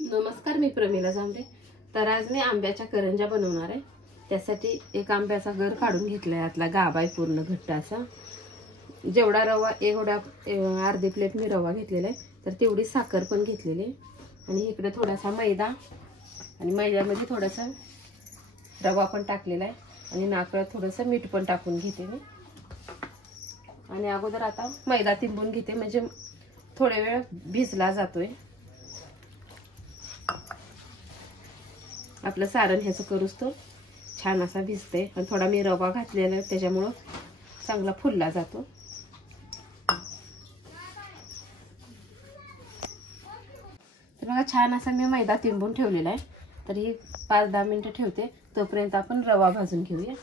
नमस्कार, मी प्रमिला जांभळे. तर आज मी आंब्याच्या करंज्या बनवणार आहे. त्यासाठी एक आंब्याचा गर काढून घेतलाय, यातला गाभा आहे पूर्ण घट्ट असा. जेवढा रवा, एवढा अर्धी प्लेट मी रवा घेतलेला आहे. तर तेवढी साखर पण घेतलेली आहे. आणि इकडे थोडासा मैदा, आणि मैद्यामध्ये थोडासा रवा पण टाकलेला आहे. आणि नाकळत थोडंसं मीठ पण टाकून घेते मी. आणि अगोदर आता मैदा तिंबून घेते, म्हणजे थोडे वेळ भिजला जातोय. आपलं सारण ह्याचं करूच तो छान असा भिजते. आणि थोडा मी रवा घातलेला आहे, त्याच्यामुळं चांगला फुलला जातो. तर बघा, छान असा मी मैदा तिंबून ठेवलेला आहे. तर ही 5-10 मिनिटं ठेवते. तोपर्यंत आपण रवा भाजून घेऊया.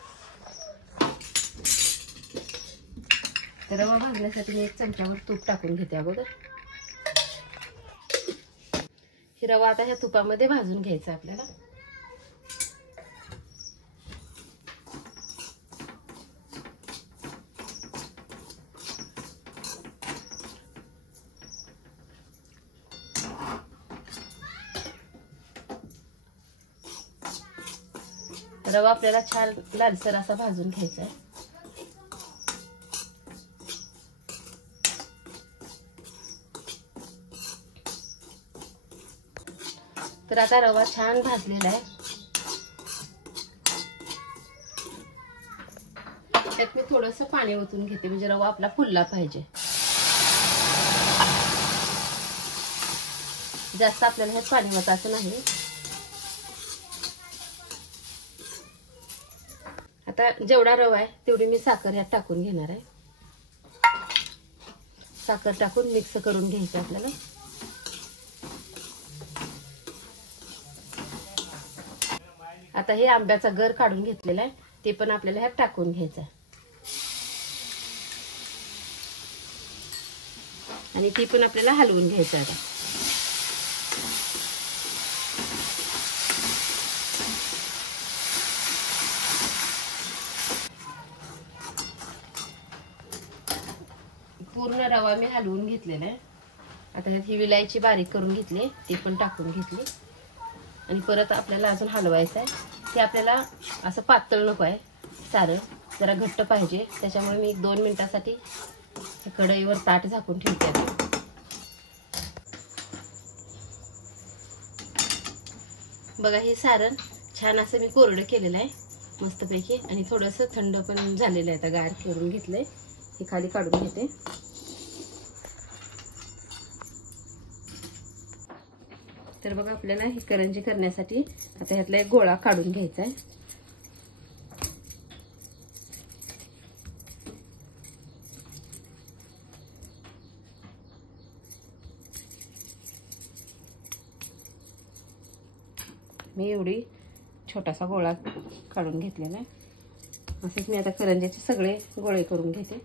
तर रवा भाजण्यासाठी मी 1 चमचावर तूप टाकून घेते अगोदर. ही रवा आता ह्या तुपामध्ये भाजून घ्यायचा आपल्याला. रवा आपल्याला छान लालसर असा भाजून घ्यायचा आहे. तर आता रवा छान भाजलेला आहे. त्यात मी थोडंसं पाणी ओतून घेते, म्हणजे रवा आपला फुलला पाहिजे. जास्त आपल्याला हे पाणी ओतायचं नाही. आता जेवढा रवा आहे तेवढी मी साखर यात टाकून घेणार आहे. साखर टाकून मिक्स करून घ्यायचं आपल्याला. आता हे आंब्याचा गर काढून घेतलेला आहे, ते पण आपल्याला ह्यात टाकून घ्यायचं आहे. आणि ती पण आपल्याला हलवून घ्यायचं आहे. पूर्ण रवा मी हलवून घेतलेला आहे. आता ह्यात ही विलायची बारीक करून घेतली, ती पण टाकून घेतली. आणि परत आपल्याला अजून हलवायचं आहे. ते आपल्याला असं पातळ नको आहे, सारं जरा घट्ट पाहिजे. त्याच्यामुळे मी 1-2 मिनिटासाठी कढईवर ताट झाकून ठेवते. बघा, हे सारण छान असं मी कोरडं केलेलं आहे मस्तपैकी. आणि थोडंसं थंड पण झालेलं आहे. आता गार करून घेतलंय, हे खाली काढून घेते. तर बघा, आपल्याला ही करंजी करण्यासाठी आता ह्यातला एक गोळा काढून घ्यायचा आहे. मी एवढी छोटासा गोळा काढून घेतलेला आहे. असंच मी आता करंजीचे सगळे गोळे करून घेते.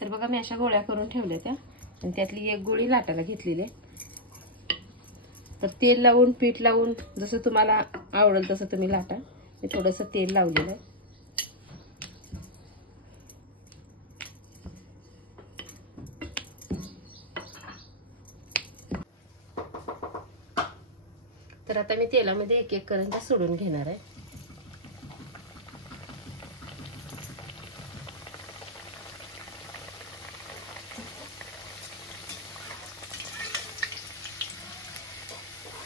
तर बघा, मी अशा गोळ्या करून ठेवल्या त्या. आणि त्यातली एक गोळी लाटायला घेतलेली आहे. तर तेल लावून, पीठ लावून, जसं तुम्हाला आवडेल तसं तुम्ही लाटा. मी थोडंसं तेल लावलेलं आहे. तर आता मी तेलामध्ये एक करंजा सोडून घेणार आहे.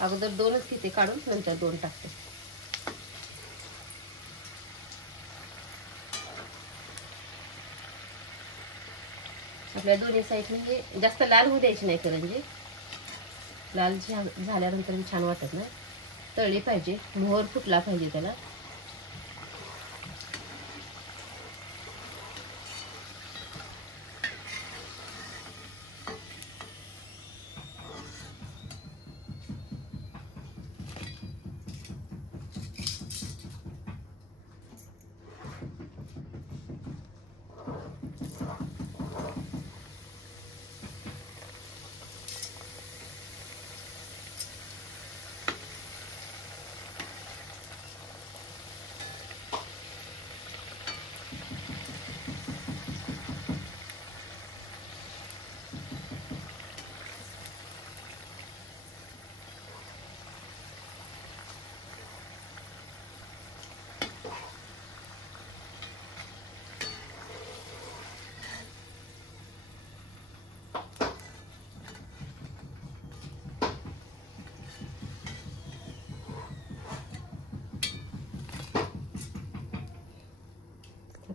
अगोदर 2च घेते काढून, नंतर 2 टाकते. आपल्या दोन्ही साईडने हे जास्त लाल होऊ द्यायची नाही करंजी. लाल झाल्यानंतर छान वाटत नाही. तळली पाहिजे, मोहर फुटला पाहिजे त्याला.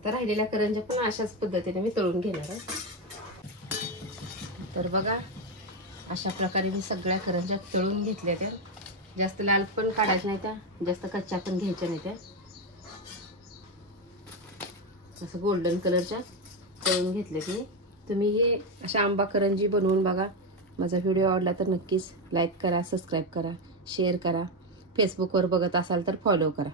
आता राहिलेल्या करंज्या पण अशाच पद्धतीने मी तळून घेणार आहे. तर बघा अशा प्रकारे मी सगळ्या करंज्या तळून घेतल्या. त्या जास्त लाल पण काढायच्या नाही, त्या जास्त कच्च्या पण घ्यायच्या नाही. त्या असं गोल्डन कलरच्या तळून घेतल्यात मी. तुम्ही हे अशा आंबा करंजी बनवून बघा. माझा व्हिडिओ आवडला तर नक्कीच लाईक करा, सबस्क्राईब करा, शेअर करा. फेसबुकवर बघत असाल तर फॉलो करा.